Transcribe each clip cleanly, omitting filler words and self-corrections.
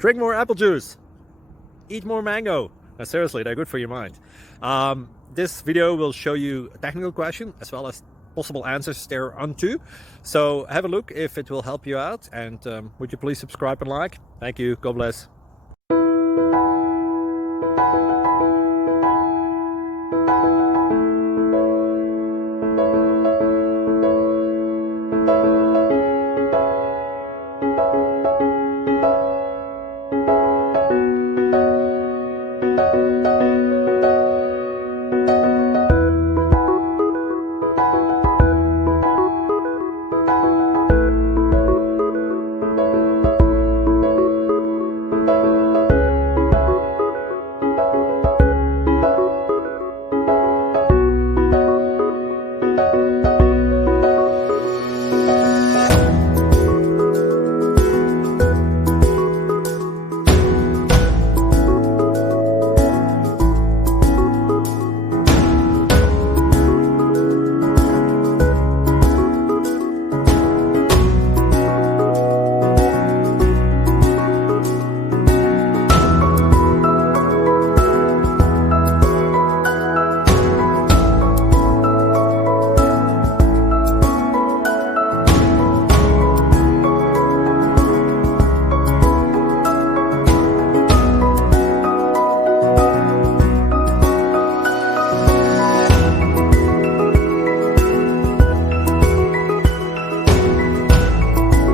Drink more apple juice. Eat more mango. No, seriously, they're good for your mind. This video will show you a technical question as well as possible answers thereunto. So have a look if it will help you out, and would you please subscribe and like? Thank you. God bless.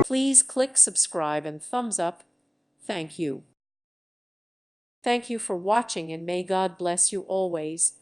Please click subscribe and thumbs up. Thank you. Thank you for watching, and may God bless you always.